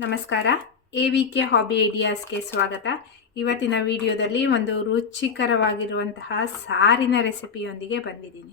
ನಮಸ್ಕಾರ. A V K hobby ಐಡಿಯಾಸ್ಗೆ ಸ್ವಾಗತ. ಇವತ್ತಿನ ವಿಡಿಯೋದಲ್ಲಿ ಒಂದು ರುಚಿಕರವಾಗಿರುವಂತಹ ಸಾರಿನ ರೆಸಿಪಿಯೊಂದಿಗೆ ಬಂದಿದ್ದೀನಿ.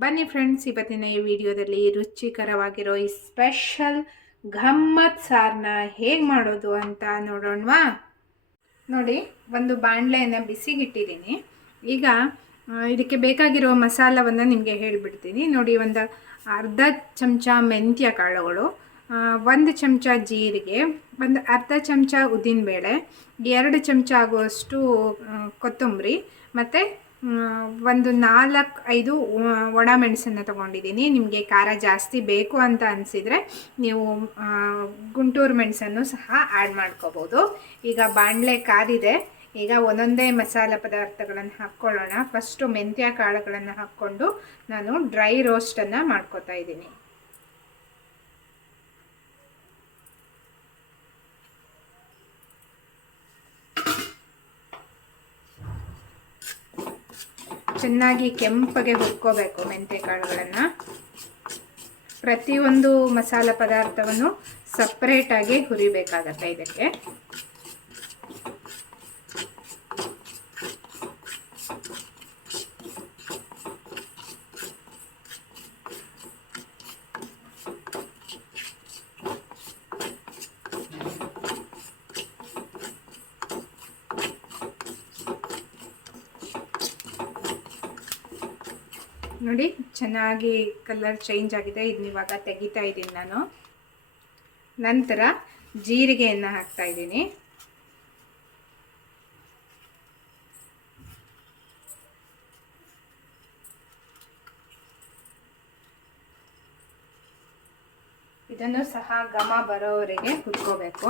ಬನ್ನಿ ಫ್ರೆಂಡ್ಸ್ ಇವತ್ತಿನ ಈ ವಿಡಿಯೋದಲ್ಲಿ ರುಚಿಕರವಾಗಿರೋ ಈ ಸ್ಪೆಷಲ್ ಗಮ್ಮತ್ ಸಾರನ್ನ ಹೇಗೆ ಮಾಡೋದು ಅಂತ ನೋಡೋಣವಾ? ನೋಡಿ, ಒಂದು ಬಾಣಲೆಯನ್ನು ಬಿಸಿಗಿಟ್ಟಿದ್ದೀನಿ. ಈಗ ಇದಕ್ಕೆ ಬೇಕಾಗಿರೋ ಮಸಾಲವನ್ನು ನಿಮಗೆ ಹೇಳಿಬಿಡ್ತೀನಿ. ನೋಡಿ, ಒಂದು ಅರ್ಧ ಚಮಚ ಮೆಂತ್ಯ ಕಾಳುಗಳು ಒಂದು ಚಮಚ ಜೀರಿಗೆ, ಒಂದು ಅರ್ಧ ಚಮಚ ಉದ್ದಿನಬೇಳೆ, ಎರಡು ಚಮಚ ಆಗುವಷ್ಟು ಕೊತ್ತಂಬರಿ, ಮತ್ತು ಒಂದು ನಾಲ್ಕು, ಐದು ಒಣ ಮೆಣಸನ್ನು ತೊಗೊಂಡಿದ್ದೀನಿ. ನಿಮಗೆ ಖಾರ ಜಾಸ್ತಿ ಬೇಕು ಅಂತ ಅನಿಸಿದರೆ ನೀವು ಗುಂಟೂರು ಮೆಣಸನ್ನು ಸಹ ಆ್ಯಡ್ ಮಾಡ್ಕೋಬೋದು. ಈಗ ಬಾಣಲೆ ಕಾದಿದೆ. ಈಗ ಒಂದೊಂದೇ ಮಸಾಲೆ ಪದಾರ್ಥಗಳನ್ನು ಹಾಕ್ಕೊಳ್ಳೋಣ. ಫಸ್ಟು ಮೆಂತ್ಯ ಕಾಳುಗಳನ್ನು ಹಾಕ್ಕೊಂಡು ನಾನು ಡ್ರೈ ರೋಸ್ಟನ್ನು ಮಾಡ್ಕೋತಾ ಇದ್ದೀನಿ. ಚೆನ್ನಾಗಿ ಕೆಂಪಗೆ ಹುರ್ಕೋಬೇಕು ಕಾಳುಗಳನ್ನು ಪ್ರತಿಯೊಂದು ಮಸಾಲ ಪದಾರ್ಥವನ್ನು ಸಪ್ರೇಟಾಗಿ ಹುರಿಬೇಕಾಗತ್ತೆ ಇದಕ್ಕೆ. ನೋಡಿ, ಚೆನ್ನಾಗಿ ಕಲರ್ ಚೇಂಜ್ ಆಗಿದೆ. ಇದನ್ನ ಇವಾಗ ತೆಗಿತಾ ಇದ್ದೀನಿ ನಾನು. ನಂತರ ಜೀರಿಗೆಯನ್ನು ಹಾಕ್ತಾ ಇದ್ದೀನಿ. ಇದನ್ನು ಸಹ ಘಮ ಬರೋವರೆಗೆ ಹುರ್ಕೋಬೇಕು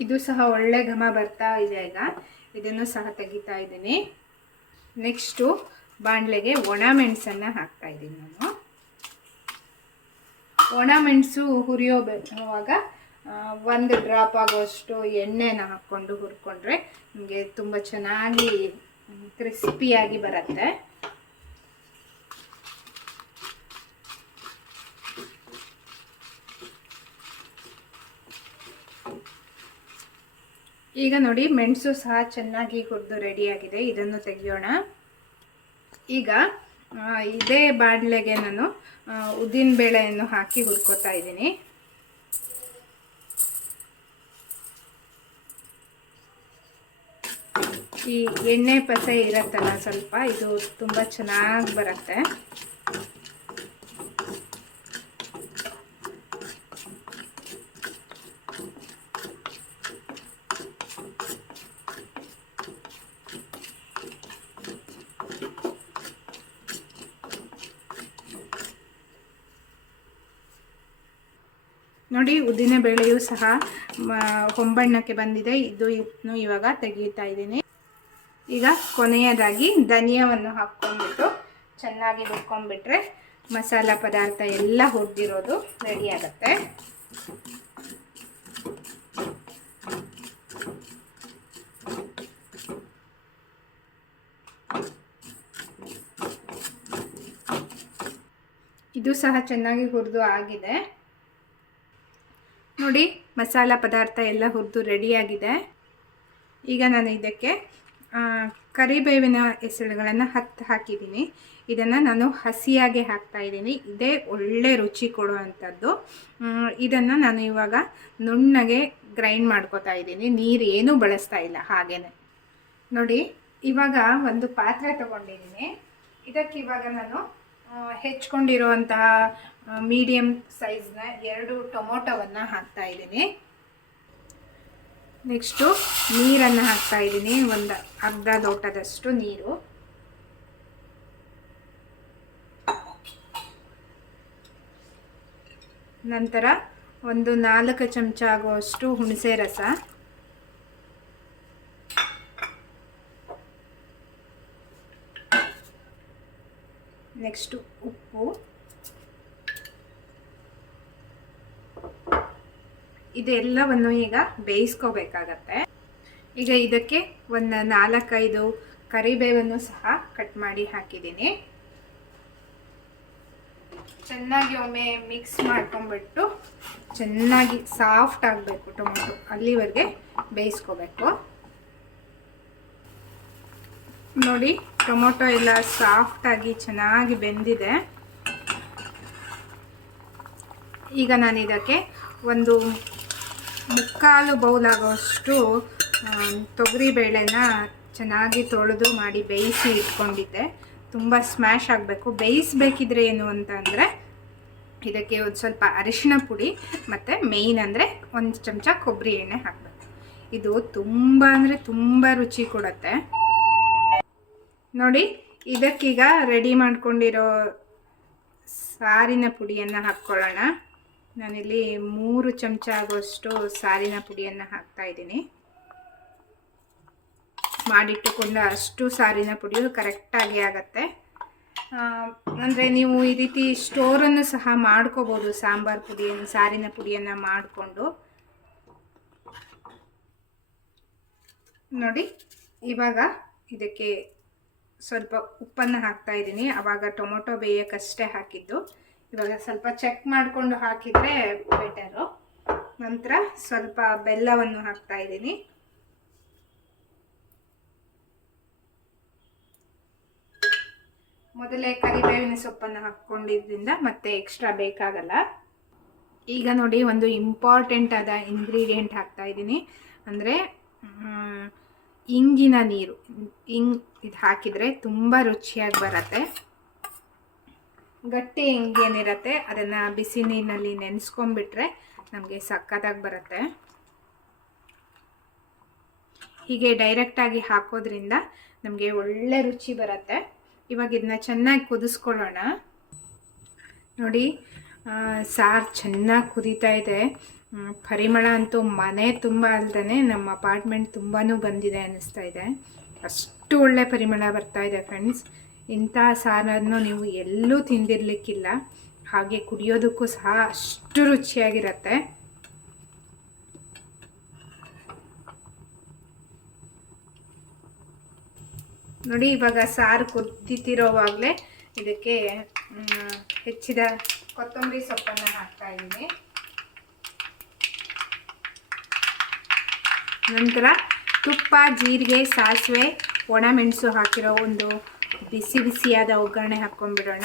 ಇದು ಸಹ ಒಳ್ಳೆ ಘಮ ಬರ್ತಾ ಇದೆ ಈಗ. ಇದನ್ನು ಸಹ ತೆಗಿತಾ ಇದ್ದೀನಿ. ನೆಕ್ಸ್ಟು ಬಾಣಲೆಗೆ ಒಣ ಮೆಣಸನ್ನು ಹಾಕ್ತಾ ಇದ್ದೀನಿ ನಾನು. ಒಣ ಮೆಣಸು ಹುರಿಯೋವಾಗ ಒಂದು ಡ್ರಾಪ್ ಆಗೋಷ್ಟು ಎಣ್ಣೆನ ಹಾಕ್ಕೊಂಡು ಹುರ್ಕೊಂಡ್ರೆ ನಿಮಗೆ ತುಂಬ ಚೆನ್ನಾಗಿ ಕ್ರಿಸ್ಪಿಯಾಗಿ ಬರುತ್ತೆ. ಈಗ ನೋಡಿ ಮೆಣಸು ಸಹ ಚೆನ್ನಾಗಿ ಹುರಿದು ರೆಡಿಯಾಗಿದೆ ಇದನ್ನು ತೆಗೆಯೋಣ. ಈಗ ಇದೇ ಬಾಣಲೆಗೆ ನಾನು ಉದ್ದಿನ ಬೇಳೆಯನ್ನು ಹಾಕಿ ಹುರ್ಕೋತಾ ಇದ್ದೀನಿ. ಈ ಎಣ್ಣೆ ಪಸೆ ಇರತ್ತಲ್ಲ ಸ್ವಲ್ಪ, ಇದು ತುಂಬ ಚೆನ್ನಾಗಿ ಬರುತ್ತೆ. ನೋಡಿ, ಉದ್ದಿನ ಬೇಳೆಯು ಸಹ ಹೊಂಬಣ್ಣಕ್ಕೆ ಬಂದಿದೆ. ಇದು ಇವಾಗ ತೆಗೀತಾ ಇದ್ದೀನಿ. ಈಗ ಕೊನೆಯದಾಗಿ ಧನಿಯವನ್ನು ಹಾಕ್ಕೊಂಡ್ಬಿಟ್ಟು, ಚೆನ್ನಾಗಿ ಹುರ್ಕೊಂಡ್ಬಿಟ್ರೆ ಮಸಾಲ ಪದಾರ್ಥ ಎಲ್ಲ ಹುರಿದಿರೋದು ರೆಡಿ ಆಗುತ್ತೆ. ಇದು ಸಹ ಚೆನ್ನಾಗಿ ಹುರಿದು ಆಗಿದೆ. ನೋಡಿ, ಮಸಾಲ ಪದಾರ್ಥ ಎಲ್ಲ ಹುರಿದು ರೆಡಿಯಾಗಿದೆ. ಈಗ ನಾನು ಇದಕ್ಕೆ ಕರಿಬೇವಿನ ಎಸಳುಗಳನ್ನು ಹತ್ತು ಹಾಕಿದ್ದೀನಿ. ಇದನ್ನು ನಾನು ಹಸಿಯಾಗಿ ಹಾಕ್ತಾ ಇದ್ದೀನಿ. ಇದೇ ಒಳ್ಳೆ ರುಚಿ ಕೊಡುವಂಥದ್ದು. ಇದನ್ನು ನಾನು ಇವಾಗ ನುಣ್ಣಗೆ ಗ್ರೈಂಡ್ ಮಾಡ್ಕೋತಾ ಇದ್ದೀನಿ. ನೀರು ಏನೂ ಬಳಸ್ತಾ ಇಲ್ಲ, ಹಾಗೇನೆ. ನೋಡಿ, ಇವಾಗ ಒಂದು ಪಾತ್ರೆ ತಗೊಂಡಿದ್ದೀನಿ. ಇದಕ್ಕೆ ಇವಾಗ ನಾನು ಹೆಚ್ಕೊಂಡಿರುವಂತಹ ಮೀಡಿಯಮ್ ಸೈಜ್ನ ಎರಡು ಟೊಮೊಟೊವನ್ನು ಹಾಕ್ತಾ ಇದ್ದೀನಿ. ನೆಕ್ಸ್ಟು ನೀರನ್ನು ಹಾಕ್ತಾ ಇದ್ದೀನಿ, ಒಂದು ಅರ್ಧ ಲೋಟದಷ್ಟು ನೀರು. ನಂತರ ಒಂದು ನಾಲ್ಕು ಚಮಚ ಆಗುವಷ್ಟು ಹುಣಸೆ ರಸ. ನೆಕ್ಸ್ಟು ಉಪ್ಪು. ಇದೆಲ್ಲವನ್ನು ಈಗ ಬೇಯಿಸ್ಕೋಬೇಕಾಗತ್ತೆ. ಈಗ ಇದಕ್ಕೆ ಒಂದು ನಾಲ್ಕೈದು ಕರಿಬೇವನ್ನು ಸಹ ಕಟ್ ಮಾಡಿ ಹಾಕಿದ್ದೀನಿ. ಚೆನ್ನಾಗಿ ಒಮ್ಮೆ ಮಿಕ್ಸ್ ಮಾಡ್ಕೊಂಡ್ಬಿಟ್ಟು ಚೆನ್ನಾಗಿ ಸಾಫ್ಟ್ ಆಗಬೇಕು ಟೊಮೊಟೊ ಅಲ್ಲಿವರೆಗೆ ಬೇಯಿಸ್ಕೋಬೇಕು. ನೋಡಿ ಟೊಮೊಟೊ ಎಲ್ಲ ಸಾಫ್ಟಾಗಿ ಚೆನ್ನಾಗಿ ಬೆಂದಿದೆ. ಈಗ ನಾನು ಇದಕ್ಕೆ ಒಂದು ಮುಕ್ಕಾಲು ಬೌಲ್ ಆಗೋಷ್ಟು ತೊಗರಿ ಬೇಳೆನ ಚೆನ್ನಾಗಿ ತೊಳೆದು ಮಾಡಿ ಬೇಯಿಸಿ ಇಟ್ಕೊಂಡಿದ್ದೆ. ತುಂಬ ಸ್ಮ್ಯಾಶ್ ಆಗಬೇಕು. ಬೇಯಿಸ್ಬೇಕಿದ್ರೆ ಏನು ಅಂತ ಅಂದರೆ, ಇದಕ್ಕೆ ಒಂದು ಸ್ವಲ್ಪ ಅರಿಶಿಣ ಪುಡಿ ಮತ್ತು ಮೇಯ್ನ್ ಅಂದರೆ ಒಂದು ಚಮಚ ಕೊಬ್ಬರಿ ಎಣ್ಣೆ ಹಾಕಬೇಕು. ಇದು ತುಂಬ ಅಂದರೆ ತುಂಬ ರುಚಿ ಕೊಡುತ್ತೆ. ನೋಡಿ, ಇದಕ್ಕೀಗ ರೆಡಿ ಮಾಡ್ಕೊಂಡಿರೋ ಸಾರಿನ ಪುಡಿಯನ್ನು ಹಾಕ್ಕೊಳ್ಳೋಣ. ನಾನಿಲ್ಲಿ ಮೂರು ಚಮಚ ಆಗುವಷ್ಟು ಸಾರಿನ ಪುಡಿಯನ್ನು ಹಾಕ್ತಾ ಇದ್ದೀನಿ. ಮಾಡಿಟ್ಟುಕೊಂಡ ಅಷ್ಟು ಸಾರಿನ ಪುಡಿಯು ಕರೆಕ್ಟಾಗಿ ಆಗತ್ತೆ. ಅಂದರೆ ನೀವು ಈ ರೀತಿ ಸ್ಟೋರನ್ನು ಸಹ ಮಾಡ್ಕೋಬೋದು, ಸಾಂಬಾರು ಪುಡಿಯನ್ನು, ಸಾರಿನ ಪುಡಿಯನ್ನು ಮಾಡಿಕೊಂಡು. ನೋಡಿ, ಇವಾಗ ಇದಕ್ಕೆ ಸ್ವಲ್ಪ ಉಪ್ಪನ್ನು ಹಾಕ್ತಾ ಇದ್ದೀನಿ. ಆವಾಗ ಟೊಮೊಟೊ ಬೇಯಕ್ಕಷ್ಟೇ ಹಾಕಿದ್ದು. ಇವಾಗ ಸ್ವಲ್ಪ ಚೆಕ್ ಮಾಡಿಕೊಂಡು ಹಾಕಿದರೆ ಬೆಟರು ನಂತರ ಸ್ವಲ್ಪ ಬೆಲ್ಲವನ್ನು ಹಾಕ್ತಾ ಇದ್ದೀನಿ. ಮೊದಲೇ ಕರಿಬೇವಿನ ಸೊಪ್ಪನ್ನು ಹಾಕ್ಕೊಂಡಿದ್ರಿಂದ ಮತ್ತೆ ಎಕ್ಸ್ಟ್ರಾ ಬೇಕಾಗಲ್ಲ. ಈಗ ನೋಡಿ ಒಂದು ಇಂಪಾರ್ಟೆಂಟ್ ಆದ ಇಂಗ್ರೀಡಿಯೆಂಟ್ ಹಾಕ್ತಾ ಇದ್ದೀನಿ. ಅಂದರೆ ಇಂಗಿನ ನೀರು. ಇಂಗ್ ಇದು ಹಾಕಿದರೆ ತುಂಬ ರುಚಿಯಾಗಿ ಬರುತ್ತೆ. ಗಟ್ಟಿ ಇಂಗೇನಿರತ್ತೆ, ಅದನ್ನು ಬಿಸಿ ನೀರಿನಲ್ಲಿ ನೆನೆಸ್ಕೊಂಡ್ಬಿಟ್ರೆ ನಮಗೆ ಸಕ್ಕತ್ತಾಗಿ ಬರುತ್ತೆ. ಹೀಗೆ ಡೈರೆಕ್ಟಾಗಿ ಹಾಕೋದ್ರಿಂದ ನಮಗೆ ಒಳ್ಳೆ ರುಚಿ ಬರುತ್ತೆ. ಇವಾಗ ಇದನ್ನ ಚೆನ್ನಾಗಿ ಕುದಿಸ್ಕೊಳ್ಳೋಣ. ನೋಡಿ ಸಾರು ಚೆನ್ನಾಗಿ ಕುದೀತಾ ಇದೆ. ಪರಿಮಳ ಅಂತೂ ಮನೆ ತುಂಬ ಅಲ್ದೇ ನಮ್ಮ ಅಪಾರ್ಟ್ಮೆಂಟ್ ತುಂಬಾ ಬಂದಿದೆ ಅನ್ನಿಸ್ತಾ ಇದೆ. ಅಷ್ಟು ಒಳ್ಳೆ ಪರಿಮಳ ಬರ್ತಾ ಇದೆ ಫ್ರೆಂಡ್ಸ್ ಇಂಥ ಸಾರನ್ನು ನೀವು ಎಲ್ಲೂ ತಿಂದಿರಲಿಕ್ಕಿಲ್ಲ. ಹಾಗೆ ಕುಡಿಯೋದಕ್ಕೂ ಸಹ ಅಷ್ಟು ರುಚಿಯಾಗಿರತ್ತೆ. ನೋಡಿ, ಇವಾಗ ಸಾರು ಕುದ್ದಿತಿರೋವಾಗಲೇ ಇದಕ್ಕೆ ಹೆಚ್ಚಿದ ಕೊತ್ತಂಬರಿ ಸೊಪ್ಪನ್ನು ಹಾಕ್ತಾ ಇದ್ದೀನಿ. ನಂತರ ತುಪ್ಪ, ಜೀರಿಗೆ, ಸಾಸಿವೆ ಒಣಮೆಣಸು ಹಾಕಿರೋ ಒಂದು ಬಿಸಿ ಬಿಸಿಯಾದ ಒಗ್ಗರಣೆ ಹಾಕ್ಕೊಂಡ್ಬಿಡೋಣ.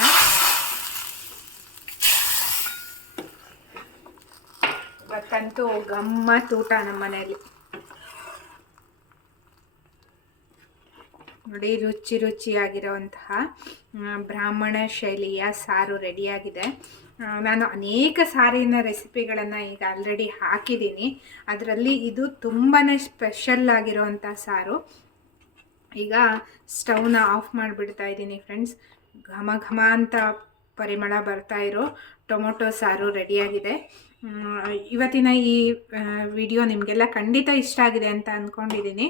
ಇವತ್ತಂತೂ ಗಮ್ಮತ್ ಊಟ ನಮ್ಮ ಮನೆಯಲ್ಲಿ ನೋಡಿ, ರುಚಿ ರುಚಿಯಾಗಿರುವಂತಹ ಬ್ರಾಹ್ಮಣ ಶೈಲಿಯ ಸಾರು ರೆಡಿಯಾಗಿದೆ. ನಾನು ಅನೇಕ ಸಾರಿನ ರೆಸಿಪಿಗಳನ್ನು ಈಗ ಆಲ್ರೆಡಿ ಹಾಕಿದ್ದೀನಿ. ಅದರಲ್ಲಿ ಇದು ತುಂಬಾ ಸ್ಪೆಷಲ್ ಆಗಿರುವಂಥ ಸಾರು. ಈಗ ಸ್ಟವ್ನ ಆಫ್ ಮಾಡಿಬಿಡ್ತಾ ಇದ್ದೀನಿ ಫ್ರೆಂಡ್ಸ್ ಘಮ ಘಮ ಅಂತ ಪರಿಮಳ ಬರ್ತಾ ಇರೋ ಟೊಮೊಟೊ ಸಾರು ರೆಡಿಯಾಗಿದೆ. ಇವತ್ತಿನ ಈ ವಿಡಿಯೋ ನಿಮಗೆಲ್ಲ ಖಂಡಿತ ಇಷ್ಟ ಆಗಿದೆ ಅಂತ ಅಂದ್ಕೊಂಡಿದ್ದೀನಿ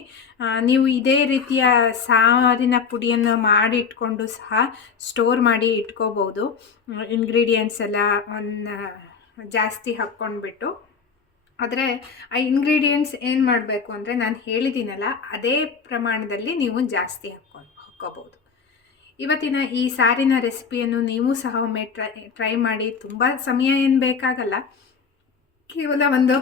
ನೀವು ಇದೇ ರೀತಿಯ ಸಾರಿನ ಪುಡಿಯನ್ನು ಮಾಡಿ ಇಟ್ಕೊಂಡು ಸಹ ಸ್ಟೋರ್ ಮಾಡಿ ಇಟ್ಕೋಬೋದು. ಇಂಗ್ರೀಡಿಯೆಂಟ್ಸ್ ಎಲ್ಲ ಒಂದು ಜಾಸ್ತಿ ಹಾಕ್ಕೊಂಡ್ಬಿಟ್ಟು. ಆದರೆ, ಆ ಇಂಗ್ರೀಡಿಯೆಂಟ್ಸ್ ಏನು ಮಾಡಬೇಕು ಅಂದರೆ ನಾನು ಹೇಳಿದ್ದೀನಲ್ಲ, ಅದೇ ಪ್ರಮಾಣದಲ್ಲಿ ನೀವು ಜಾಸ್ತಿ ಹಾಕ್ಕೊಂಡು ಹಾಕ್ಕೋಬೋದು. ಇವತ್ತಿನ ಈ ಸಾರಿನ ರೆಸಿಪಿಯನ್ನು ನೀವು ಸಹ ಒಮ್ಮೆ ಟ್ರೈ ಟ್ರೈ ಮಾಡಿ. ತುಂಬ ಸಮಯ ಏನು ಬೇಕಾಗಲ್ಲ. ಕೇವಲ ಒಂದು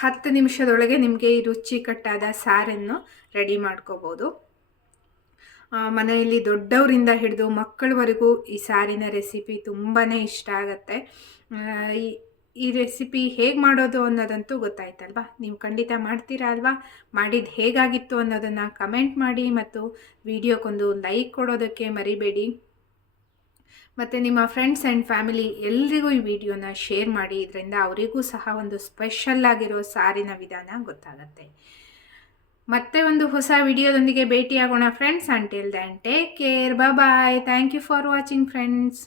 ಹತ್ತು ನಿಮಿಷದೊಳಗೆ ನಿಮಗೆ ಈ ರುಚಿ ಕಟ್ಟಾದ ಸಾರನ್ನು ರೆಡಿ ಮಾಡ್ಕೋಬೋದು. ಮನೆಯಲ್ಲಿ ದೊಡ್ಡವರಿಂದ ಹಿಡಿದು ಮಕ್ಕಳವರೆಗೂ ಈ ಸಾರಿನ ರೆಸಿಪಿ ತುಂಬಾ ಇಷ್ಟ ಆಗುತ್ತೆ. ಈ ಈ ರೆಸಿಪಿ ಹೇಗೆ ಮಾಡೋದು ಅನ್ನೋದಂತೂ ಗೊತ್ತಾಯ್ತಲ್ವಾ? ನೀವು ಖಂಡಿತ ಮಾಡ್ತೀರಾ ಅಲ್ವಾ? ಮಾಡಿದ್ದು ಹೇಗಾಗಿತ್ತು ಅನ್ನೋದನ್ನು ಕಮೆಂಟ್ ಮಾಡಿ ಮತ್ತು ವಿಡಿಯೋಕ್ಕೊಂದು ಲೈಕ್ ಕೊಡೋದಕ್ಕೆ ಮರಿಬೇಡಿ. ಮತ್ತು ನಿಮ್ಮ ಫ್ರೆಂಡ್ಸ್ ಆ್ಯಂಡ್ ಫ್ಯಾಮಿಲಿ ಎಲ್ರಿಗೂ ಈ ವಿಡಿಯೋನ ಶೇರ್ ಮಾಡಿ, ಇದರಿಂದ ಅವರಿಗೂ ಸಹ ಒಂದು ಸ್ಪೆಷಲ್ ಆಗಿರೋ ಸಾರಿನ ವಿಧಾನ ಗೊತ್ತಾಗುತ್ತೆ. ಮತ್ತೆ ಒಂದು ಹೊಸ ವಿಡಿಯೋದೊಂದಿಗೆ ಭೇಟಿಯಾಗೋಣ friends until then take care bye thank you for watching friends